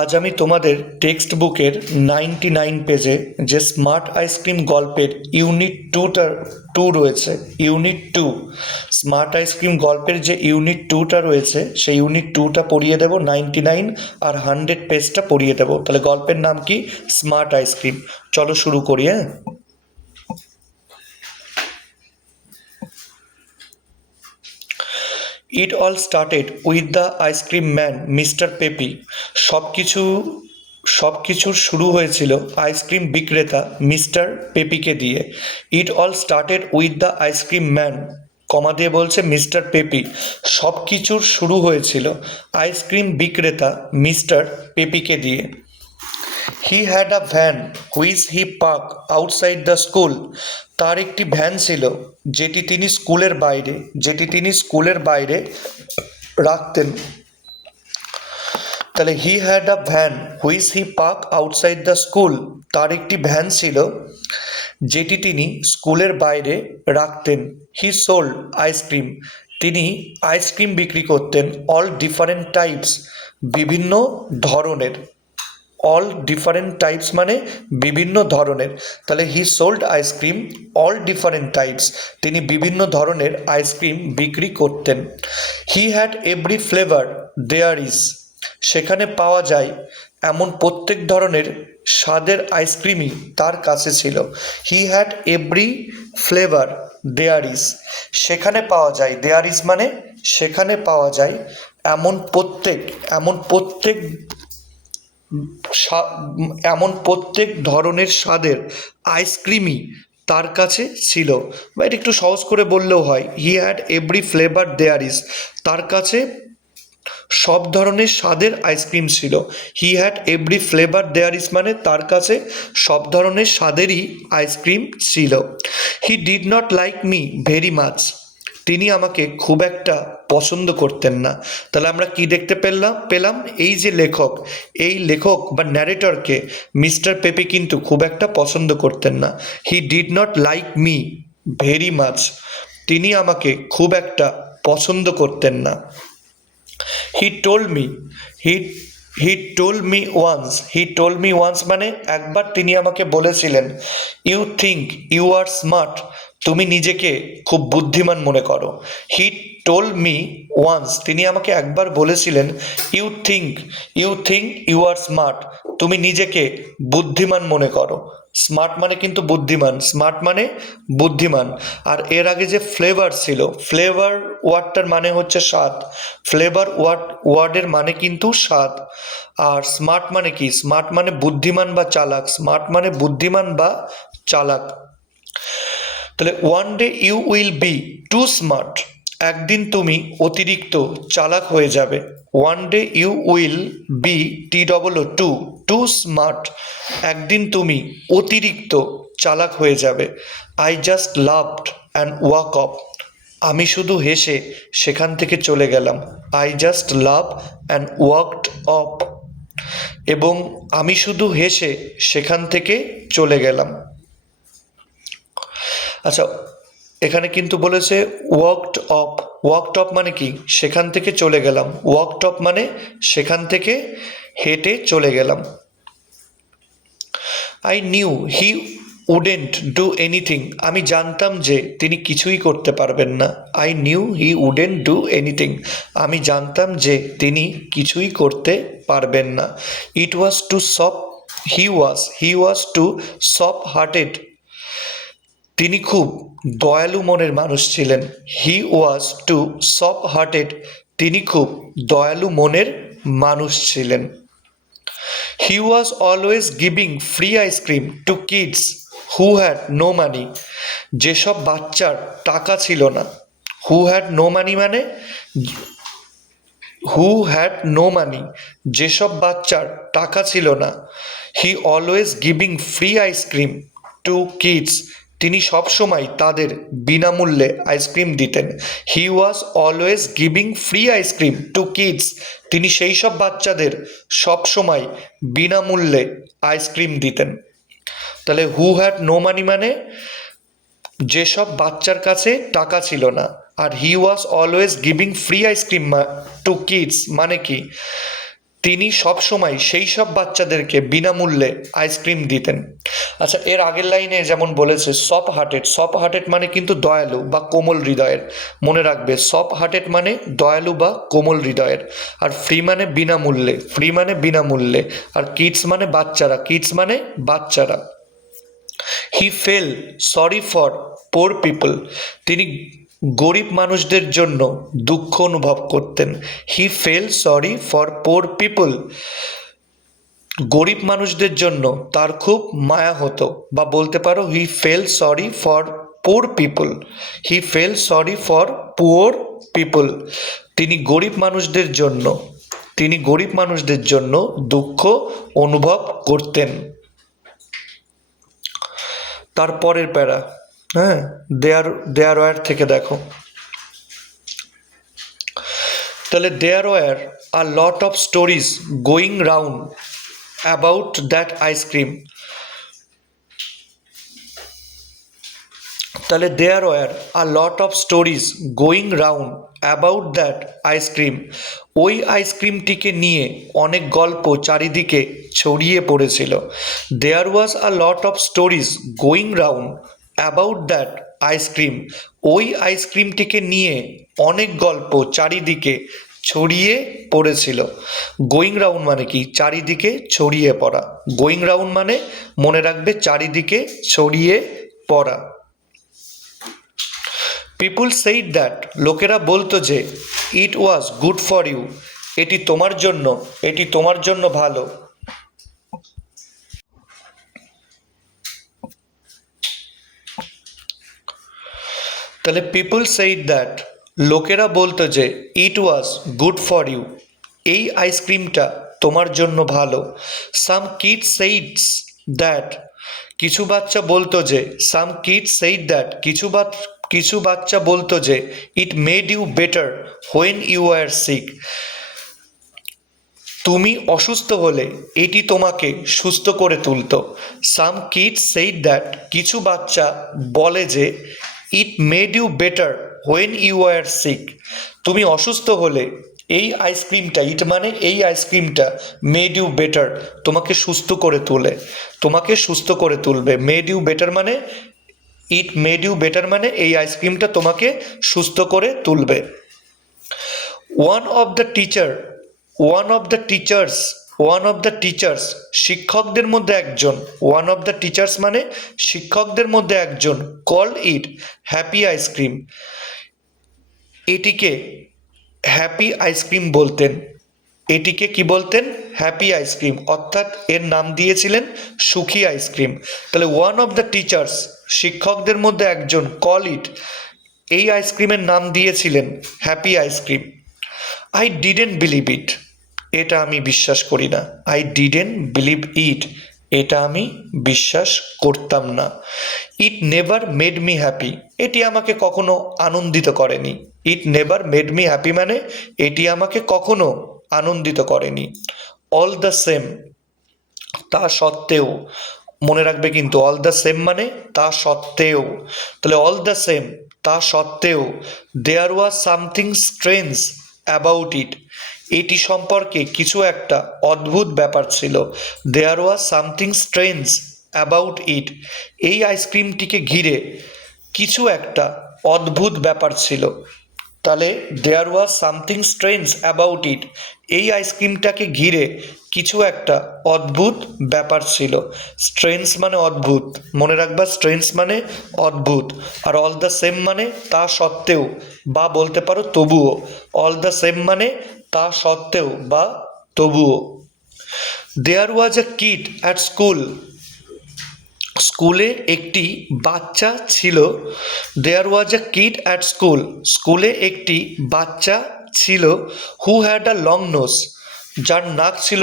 আজ আমি তোমাদের টেক্সট বুকের 99 পেজে যে স্মার্ট আইসক্রিম গল্পের ইউনিট টু রয়েছে, ইউনিট টু স্মার্ট আইসক্রিম গল্পের যে ইউনিট টুটা রয়েছে সেই ইউনিট টুটা পড়িয়ে দেবো। 99 আর 100 পেজটা পড়িয়ে দেবো। তাহলে গল্পের নাম কি? Smart ice cream. চলো শুরু করি। হ্যাঁ, it all started with the ice cream man mister Peppy. সব কিছুর শুরু হয়েছিল আইসক্রিম বিক্রেতা মিস্টার পেপিকে দিয়ে। It all started with the ice cream man, comma দিয়ে বলছে মিস্টার পেপি। সব কিছুর শুরু হয়েছিল আইসক্রিম বিক্রেতা মিস্টার পেপিকে দিয়ে। He had a van which he park outside the school. তার একটি ভ্যান ছিল যেটি তিনি স্কুলের বাইরে রাখতেন। তাহলে he had a van which he park outside the school, তার একটি ভ্যান ছিল যেটি তিনি স্কুলের বাইরে রাখতেন। হি সোল্ড আইসক্রিম, তিনি আইসক্রিম বিক্রি করতেন। অল ডিফারেন্ট টাইপস, বিভিন্ন ধরনের। অল ডিফারেন্ট টাইপস মানে বিভিন্ন ধরনের। তাহলে he sold ice cream all different types, তিনি বিভিন্ন ধরনের আইসক্রিম বিক্রি করতেন। He had every flavour there is, সেখানে পাওয়া যায় এমন প্রত্যেক ধরনের স্বাদের আইসক্রিমই তার কাছে ছিল। He had every flavour there is, সেখানে পাওয়া যায়, দেয়ার ইজ মানে সেখানে পাওয়া যায় এমন প্রত্যেক ধরনের স্বাদের আইসক্রিমই তার কাছে ছিল। বা এটা একটু সহজ করে বললেও হয়, he had every flavour there is, তার কাছে সব ধরনের স্বাদের আইসক্রিম ছিল। He had every flavour there is মানে তার কাছে সব ধরনের স্বাদেরই আইসক্রিম ছিল। He did not like me very much, তিনি আমাকে খুব একটা পছন্দ করতেন না। তাহলে আমরা কি দেখতে পেলাম এই লেখক বা ন্যারেটরকে মিস্টার পেপি কিন্তু খুব একটা পছন্দ করতেন না। হি did not like me very much, তিনি আমাকে খুব একটা পছন্দ করতেন না। হি টোল্ড মি ওয়ান্স মানে একবার তিনি আমাকে বলেছিলেন। You think you are smart, তুমি নিজেকে খুব বুদ্ধিমান মনে করো। হি টোল্ড মি ওয়ান্স, তিনি আমাকে একবার বলেছিলেন you think you are smart, তুমি নিজেকে বুদ্ধিমান মনে করো। স্মার্ট মানে কিন্তু বুদ্ধিমান, স্মার্ট মানে বুদ্ধিমান। আর এর আগে যে ফ্লেভার ছিল, ফ্লেভার ওয়ার্ডটার মানে হচ্ছে স্বাদ। ফ্লেভার ওয়ার্ডের মানে কিন্তু স্বাদ। আর স্মার্ট মানে কি? স্মার্ট মানে বুদ্ধিমান বা চালাক, স্মার্ট মানে বুদ্ধিমান বা চালাক। তাহলে one day you will be too smart, একদিন তুমি অতিরিক্ত চালাক হয়ে যাবে। One day you will be too smart, একদিন তুমি অতিরিক্ত চালাক হয়ে যাবে। I just loved and walk off, আমি শুধু হেসে সেখান থেকে চলে গেলাম। I just love and walked off, এবং আমি শুধু হেসে সেখান থেকে চলে গেলাম। আচ্ছা, এখানে কিন্তু বলেছে ওয়াকড অফ মানে কি? সেখান থেকে চলে গেলাম। ওয়াকড অফ মানে সেখান থেকে হেঁটে চলে গেলাম। I knew he wouldn't do anything, আমি জানতাম যে তিনি কিছুই করতে পারবেন না। I knew he wouldn't do anything, আমি জানতাম যে তিনি কিছুই করতে পারবেন না। It was too he was too soft hearted, তিনি খুব দয়ালু মনের মানুষ ছিলেন। He was too soft hearted, তিনি খুব দয়ালু মনের মানুষ ছিলেন। He was always giving free ice cream to kids who had no money, যেসব বাচ্চার টাকা ছিল না। হু হ্যাড নো মানি মানে যেসব বাচ্চার টাকা ছিল না। He always giving free ice cream to kids, তিনি সবসময় তাদের বিনামূল্যে আইসক্রিম দিতেন। He was always giving free ice cream to kids, তিনি সেই সব বাচ্চাদের সবসময় বিনামূল্যে আইসক্রিম দিতেন। তাহলে হু হ্যাড নো মানি মানে যেসব বাচ্চার কাছে টাকা ছিল না। আর he was always giving free ice cream to kids মানে কি? তিনি সবসময় সেই সব বাচ্চাদেরকে বিনামূল্যে আইসক্রিম দিতেন। আচ্ছা, এর আগের লাইনে যেমন বলেছে সফট হার্টেড মানে কিন্তু দয়ালু বা কোমল হৃদয়ের, মনে রাখবে সফট হার্টেড মানে দয়ালু বা কোমল হৃদয়ের। আর ফ্রি মানে বিনামূল্যে। আর কিডস মানে বাচ্চারা। He felt sorry for poor people, তিনি গরিব মানুষদের জন্য দুঃখ অনুভব করতেন। He felt sorry for poor people, গরিব মানুষদের জন্য তার খুব মায়া হতো, বা বলতে পারো he felt sorry for poor people. He felt sorry for poor people, তিনি গরিব মানুষদের জন্য দুঃখ অনুভব করতেন। তারপরের প্যারা, হ্যাঁ, দেয়ার ওয়ার থেকে দেখো, তাহলে there were a lot of stories going round about that ice cream. তাহলে there were a lot of stories going round about that ice cream, ওই আইসক্রিমটিকে নিয়ে অনেক গল্প চারিদিকে ছড়িয়ে পড়েছিল। There was a lot of stories going round about that ice cream, ওই আইসক্রিমটিকে নিয়ে অনেক গল্প চারিদিকে ছড়িয়ে পড়েছিল। গোয়িং রাউন্ড মানে কি? চারিদিকে ছড়িয়ে পড়া। গোয়িং রাউন্ড মানে মনে রাখবে চারিদিকে ছড়িয়ে পড়া। পিপুল সেইড দ্যাট, লোকেরা বলতো যে, ইট ওয়াজ গুড ফর ইউ, এটি তোমার জন্য ভালো। তাহলে পিপুল সেইড দ্যাট, লোকেরা বলতো যে, ইট ওয়াজ গুড ফর ইউ, এই আইসক্রিমটা তোমার জন্য ভালো। সাম কিডস সেইডস দ্যাট, কিছু বাচ্চা বলতো যে, সাম কিডস সেইড দ্যাট, কিছু বাচ্চা বলতো যে, it made you better when you are sick, তুমি অসুস্থ হলে এটি তোমাকে সুস্থ করে তুলতো। সাম কিডস সেইড দ্যাট, কিছু বাচ্চা বলে যে, it made you better when you are sick, তুমি অসুস্থ হলে এই আইসক্রিমটা, ইট মানে এই আইসক্রিমটা, মেড ইউ বেটার তোমাকে সুস্থ করে তুলবে। মেড ইউ বেটার মানে, ইট মেড ইউ বেটার মানে এই আইসক্রিমটা তোমাকে সুস্থ করে তুলবে। ওয়ান অফ দ্য টিচার্স, শিক্ষকদের মধ্যে একজন, ওয়ান অফ দ্য টিচার্স মানে শিক্ষকদের মধ্যে একজন, কল্ড ইট হ্যাপি আইসক্রিম, এটিকে হ্যাপি আইসক্রিম বলতেন। এটিকে কি বলতেন? হ্যাপি আইসক্রিম, অর্থাৎ এর নাম দিয়েছিলেন সুখী আইসক্রিম। তাহলে ওয়ান অফ দ্য টিচার্স, শিক্ষকদের মধ্যে একজন, কল ইট, এই আইসক্রিমের নাম দিয়েছিলেন happy ice cream. I didn't believe it, এটা আমি বিশ্বাস করি না। আই ডিডেন্ট বিলিভ ইট, এটা আমি বিশ্বাস করতাম না। It never made me happy, এটি আমাকে কখনো আনন্দিত করেনি। It never made me happy মানে এটি আমাকে কখনো আনন্দিত করেনি। অল দ্য সেম, তা সত্ত্বেও, মনে রাখবে কিন্তু অল দ্য সেম মানে তা সত্ত্বেও। তাহলে অল দ্য সেম, তা সত্ত্বেও, there was something strange about it, এটি সম্পর্কে কিছু একটা অদ্ভুত ব্যাপার ছিল। There was something strange about it, এই আইসক্রিমটিকে ঘিরে কিছু একটা অদ্ভুত ব্যাপার ছিল। তাহলে there was something strange about it, এই আইসক্রিমটাকে ঘিরে কিছু একটা অদ্ভুত ব্যাপার ছিল। স্ট্রেঞ্জ মানে অদ্ভুত, মনে রাখবা স্ট্রেঞ্জ মানে অদ্ভুত। আর অল দ্য সেম মানে তা সত্ত্বেও, বা বলতে পারো তবুও। অল দ্য সেম মানে তা সত্ত্বেও বা তবুও। There was a kid at school, স্কুলে একটি বাচ্চা ছিল। There was a kid at school, স্কুলে একটি বাচ্চা ছিল। Who had a long nose, যার নাক ছিল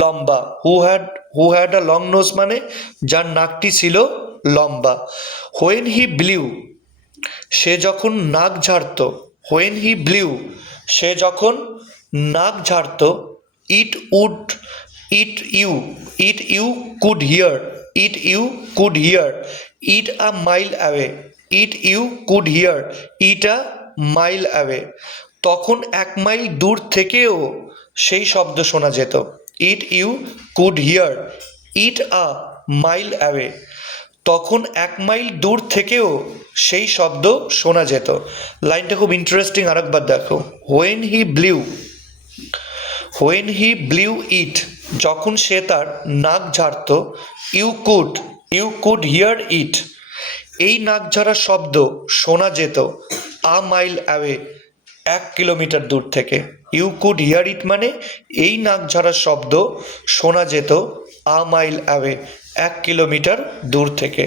লম্বা। Who had a long nose মানে যার নাকটি ছিল লম্বা। হোয়েন হি ব্লিউ, সে যখন নাক ঝাড়ত, হোয়েন হি ব্লিউ, সে যখন নাক ঝাড়ত, it you could hear, it a mile away, it a mile away, তখন 1 মাইল দূর থেকেও সেই শব্দ শোনা যেত। It you could hear it a mile away. তখন 1 মাইল দূর থেকেও সেই শব্দ শোনা যেত। লাইনটা খুব ইন্টারেস্টিং, আরেকবার দেখো। হোয়েন হি ব্লিউ ইট, যখন সে তার নাক ঝাড়ত, ইউ কুড হিয়ার ইট, এই নাক ঝাড়ার শব্দ শোনা যেত আ মাইল অ্যাওয়ে, 1 কিলোমিটার দূর থেকে। ইউ কুড হিয়ার ইট মানে এই নাক ঝাড়ার শব্দ শোনা যেত আ মাইল অ্যাওয়ে, 1 কিলোমিটার দূর থেকে।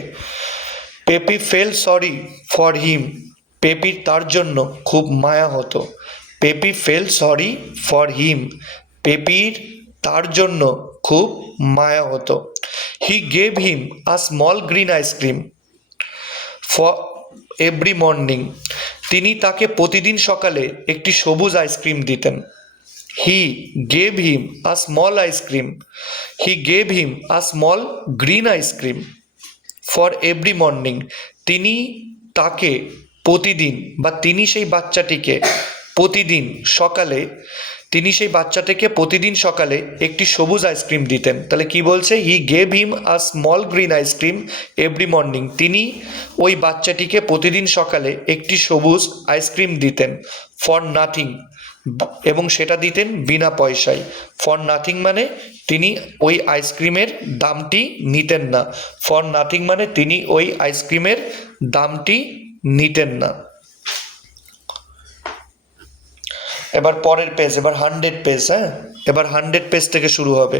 Peppy felt sorry for him, পেপির তার জন্য খুব মায়া হতো। Peppy felt sorry for him, পেপির তার জন্য খুব মায়া হতো। He gave him a small green ice cream for every morning, তিনি তাকে প্রতিদিন সকালে একটি সবুজ আইসক্রিম দিতেন। He gave him a small ice cream, he gave him a small green ice cream for every morning, তিনি তাকে প্রতিদিন বা তিনি সেই বাচ্চাটিকে প্রতিদিন সকালে একটি সবুজ আইসক্রিম দিতেন। তাহলে কি বলছে? হি gave him a small green ice cream every morning, তিনি ওই বাচ্চাটিকে প্রতিদিন সকালে একটি সবুজ আইসক্রিম দিতেন ফর নাথিং, এবং সেটা দিতেন বিনা পয়সায়। ফর নাথিং মানে তিনি ওই আইসক্রিমের দামটি নিতেন না। ফর নাথিং মানে তিনি ওই আইসক্রিমের দামটি নিতেন না। এবার পরের পেজ, এবার 100 পেজ। হ্যাঁ, এবার 100 পেজ থেকে শুরু হবে।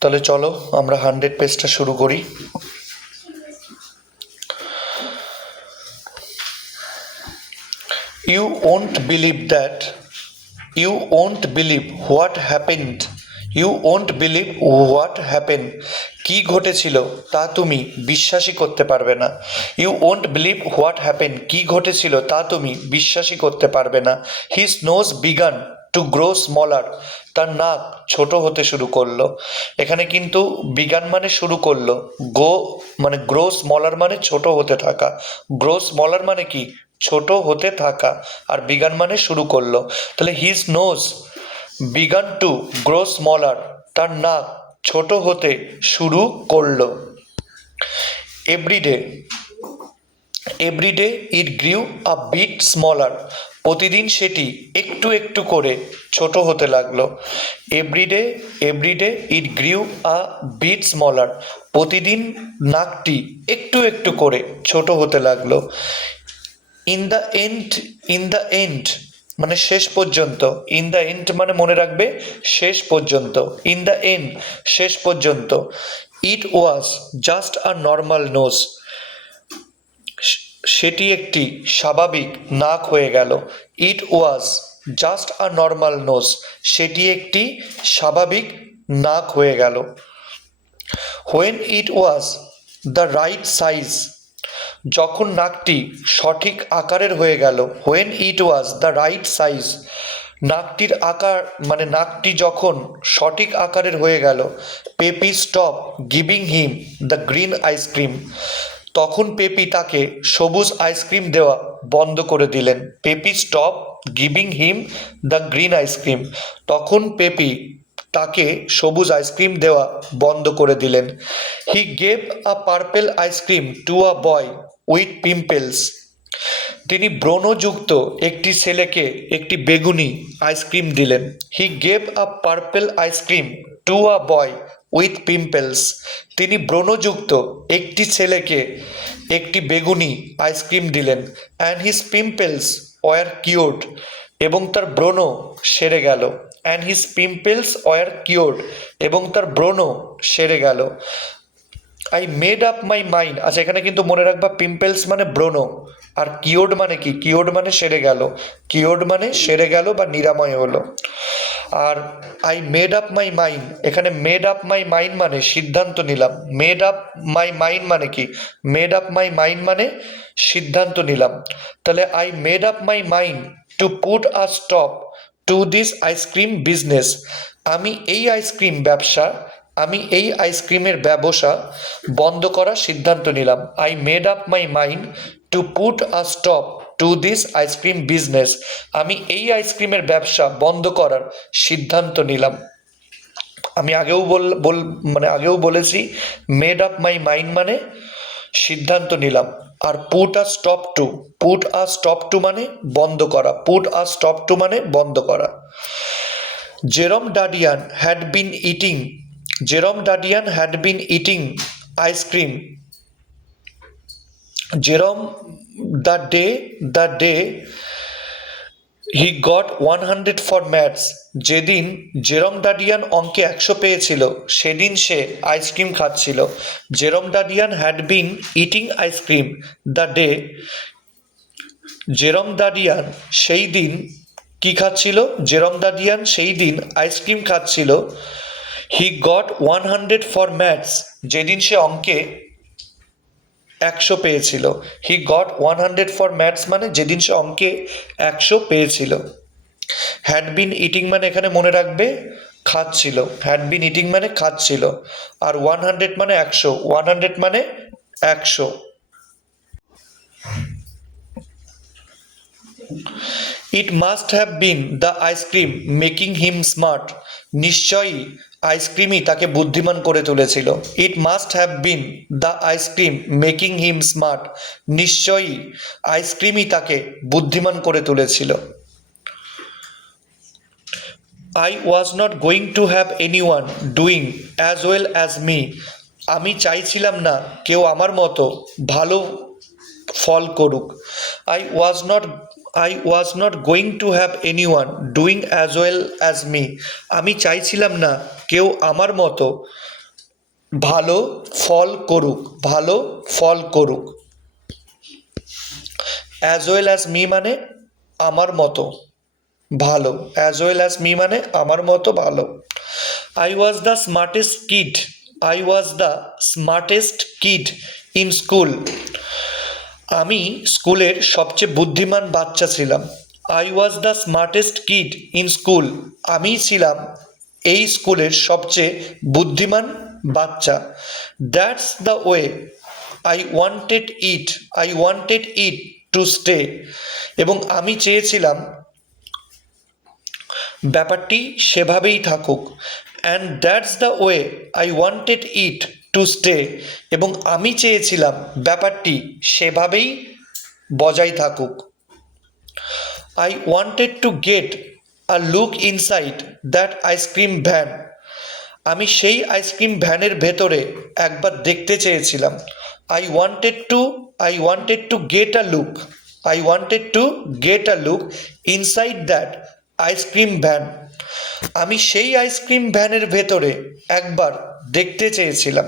তাহলে চলো আমরা 100 পেজটা শুরু করি। You won't believe what happened. You won't believe what happened. কি ঘটেছিল তা তুমি বিশ্বাসই করতে পারবে না। You won't believe what happened. কি ঘটেছিল তা তুমি বিশ্বাসই করতে পারবে না। His nose began to grow smaller. তার নাক ছোট হতে শুরু করলো। এখানে কিন্তু বিগান মানে শুরু করলো, মানে গ্রো স্মলার মানে ছোট হতে থাকা। গ্রো স্মলার মানে কি? ছোট হতে থাকা। আর বিগান মানে শুরু করলো। তাহলে his nose began to grow smaller, তার নাক ছোট হতে শুরু করলো। Everyday it grew a bit smaller, প্রতিদিন সেটি একটু একটু করে ছোট হতে লাগলো। Everyday it grew a bit smaller, প্রতিদিন নাকটি একটু একটু করে ছোট হতে লাগলো। ইন দ্য এন্ড মানে শেষ পর্যন্ত। ইন দ্য এন্ড মানে মনে রাখবে শেষ পর্যন্ত। ইন দ্য এন্ড শেষ পর্যন্ত। It was just a normal nose, সেটি একটি স্বাভাবিক নাক হয়ে গেল। It was just a normal nose, সেটি একটি স্বাভাবিক নাক হয়ে গেল। When it was the right size, যখন নাকটি সঠিক আকারের হয়ে গেল। When it was the right size, নাকটির আকার মানে নাকটি যখন সঠিক আকারের হয়ে গেল। Peppy stop giving him the green ice cream, তখন পেপি তাকে সবুজ আইসক্রিম দেওয়া বন্ধ করে দিলেন। Peppy stop giving him the green ice cream, তখন পেপি তাকে সবুজ আইসক্রিম দেওয়া বন্ধ করে দিলেন। He gave a purple ice cream to a boy with pimples, তিনি ব্রণযুক্ত একটি ছেলেকে একটি বেগুনি আইসক্রিম দিলেন। He gave a purple ice cream to a boy with pimples, তিনি ব্রণযুক্ত একটি ছেলেকে একটি বেগুনি আইসক্রিম দিলেন। And his pimples were cured, এবং তার ব্রণ সেরে গেল। And his pimples were cured, এবং তার ব্রণ সেরে গেল। I made up my mind, আচ্ছা এখানে কিন্তু মনে রাখবা পিম্পলস মানে ব্রণ, আর কিওর্ড মানে কি? কিওর্ড মানে সেরে গেল। কিওর্ড মানে সেরে গেল বা নিরাময় হলো। আর I made up my mind, এখানে মেড আপ মাই মাইন্ড মানে সিদ্ধান্ত নিলাম। মেড আপ মাই মাইন্ড মানে কি? মেড আপ মাই মাইন্ড মানে সিদ্ধান্ত নিলাম। তাহলে I made up my mind to put a stop to this ice cream business, আমি এই আইসক্রিম ব্যবসা আমি এই আইসক্রিমের ব্যবসা বন্ধ করার সিদ্ধান্ত নিলাম। I made up my mind to put a stop to this ice cream business. আমি এই আইসক্রিমের ব্যবসা বন্ধ করার সিদ্ধান্ত নিলাম। আমি আগেও বলেছি মেড আপ মাই মাইন্ড মানে সিদ্ধান্ত নিলাম, আর পুট আ স্টপ টু মানে বন্ধ করা, পুট আ স্টপ টু মানে বন্ধ করা। Jerome Dadian had been eating ice cream Jerome the day he got 100 for maths. যেদিন জেরম ডাডিয়ান অঙ্কে 100 পেয়েছিল সেদিন সে আইসক্রিম খাচ্ছিল। Jerome Dadian had been eating ice cream the day. Jerome Dadian সেই দিন কি খাচ্ছিল? জেরম ডাডিয়ান সেই দিন আইসক্রিম খাচ্ছিল। হি গট 100 ফর ম্যাথস। যেদিন সে অঙ্কে 100 পেয়েছিল। হি গট 100 ফর ম্যাথস মানে যেদিন সে অঙ্কে 100 পেয়েছিল। হ্যাড বিন ইটিং মানে এখানে মনে রাখবে খাচ্ছিল। হ্যাড বিন ইটিং মানে খাচ্ছিল, আর 100 মানে 100, 100 মানে 100। It must have been the ice cream making him smart. নিশ্চয়ই আইসক্রিমই তাকে বুদ্ধিমান করে তুলেছিল। It must have been the ice cream making him smart. নিশ্চয়ই আইসক্রিমই তাকে বুদ্ধিমান করে তুলেছিল। I was not going to have anyone doing as well as me. আমি চাইছিলাম না কেউ আমার মতো ভালো ফল করুক। I was not going to have anyone doing as well as me. আমি চাইছিলাম না কেউ আমার মতো ভালো ফল করুক। অ্যাজ ওয়েল অ্যাজ মি মানে আমার মতো ভালো। অ্যাজ ওয়েল অ্যাজ মি মানে আমার মতো ভালো। I was the smartest kid in school. আমি স্কুলের সবচেয়ে বুদ্ধিমান বাচ্চা ছিলাম। I was the smartest kid in school. আমি ছিলাম এই স্কুলের সবচেয়ে বুদ্ধিমান বাচ্চা। That's the way I wanted it to stay. এবং আমি চেয়েছিলাম ব্যাপারটি সেভাবেই থাকুক। And that's the way I wanted it to stay. এবং আমি চেয়েছিলাম ব্যাপারটি সেভাবেই বজায় থাকুক। I wanted to get a look inside that ice cream van. আমি সেই আইসক্রিম ভ্যানের ভেতরে একবার দেখতে চেয়েছিলাম। I wanted to get a look inside that ice cream van. আমি সেই আইসক্রিম ভ্যানের ভেতরে একবার দেখতে চেয়েছিলাম।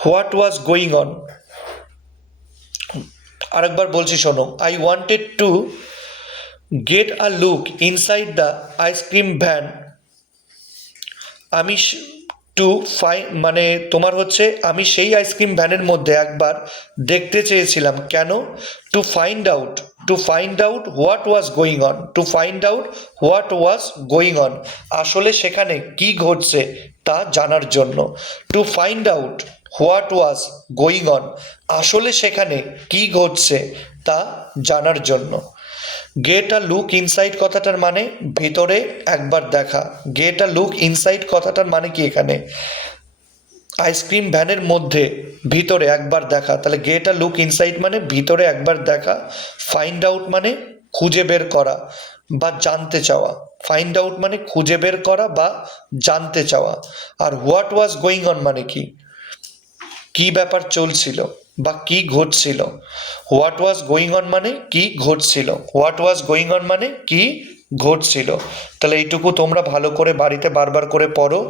What was going on. আরেকবার বলছি শোনো। I wanted to get a look inside the ice cream van. আমি আমি সেই আইসক্রিম ভ্যানের মধ্যে একবার দেখতে চেয়েছিলাম। কেন? To find out what was going on. আসলে সেখানে কি ঘটছে তা জানার জন্য। To find out what was going on. আসলে সেখানে কি ঘটছে তা জানার জন্য। গেট আ লুক ইনসাইড কথাটার মানে ভিতরে একবার দেখা। গেট আ লুক ইনসাইড কথাটার মানে কি? এখানে আইসক্রিম ভ্যানের মধ্যে ভিতরে একবার দেখা। তাহলে গেট আ লুক ইনসাইড মানে ভিতরে একবার দেখা। ফাইন্ড আউট মানে খুঁজে বের করা বা জানতে চাওয়া। ফাইন্ড আউট মানে খুঁজে বের করা বা জানতে চাওয়া। আর হোয়াট ওয়াজ গোয়িং অন মানে কি ব্যাপার চলছিল বা কি ঘটছিল। হোয়াট ওয়াজ গোয়িং অন মানে কি ঘটছিল। তাহলে এইটুকু তোমরা ভালো করে বাড়িতে বারবার করে পড়ো।